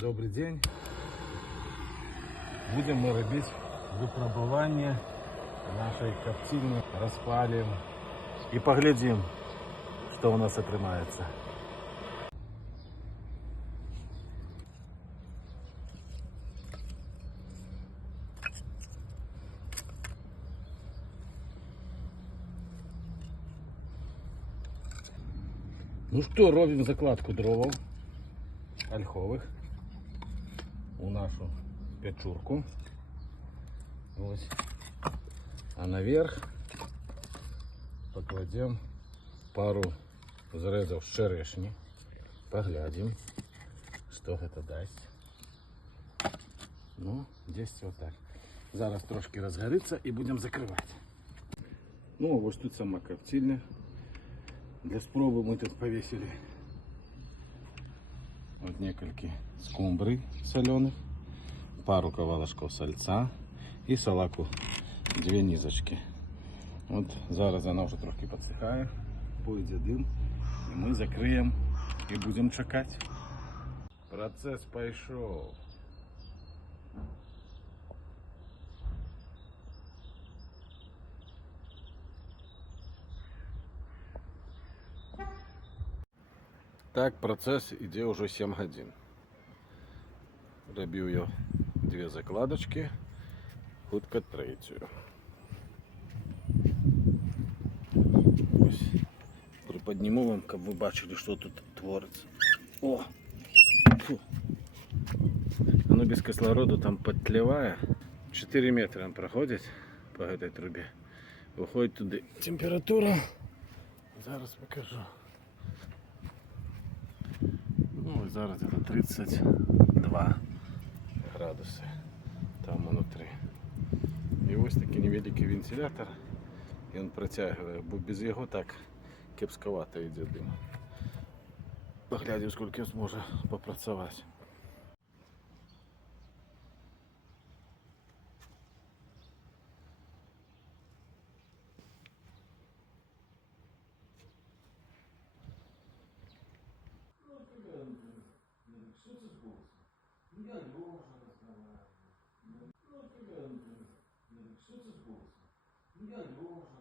Добрий день. Будемо робити випробування нашої коптильні. Розпалимо і поглядимо, що у нас отримається. Ну что, робим закладку дров ольховых у нашу печурку. Ось. А наверх покладем пару зрезов черешни. Поглядим, что это даст. Ну, десь вот так. Зараз трошки розгориться і будемо закривати. Ну, ось тут сама коптильня. Для спроби мы тут повесили вот несколько скумбрий соленых, пару ковалашков сальца и салаку, две низочки. Вот зараз она уже трошки подсыхает, пойдет дым, и мы закроем и будем чекать. Процесс пошел. Так, процесс іде уже 7 годин. Робив я 2 закладочки, хутко третю. Ось приподниму вам, щоб ви бачили, що тут твориться. О! Фу. Оно без кислороду там подтлевая. 4 метра он проходит по этой трубе. Виходить туди температура. Зараз покажу. Ну і зараз це 32 градуси там внутрі. І ось такий невеликий вентилятор. І він протягує, бо без його так кепськовато йде дим. Поглядимо, скільки зможе попрацювати. Что ты с голосом? Ну я лежа разговариваю. Ну тебя, что ты с голосом? Ну я лежа.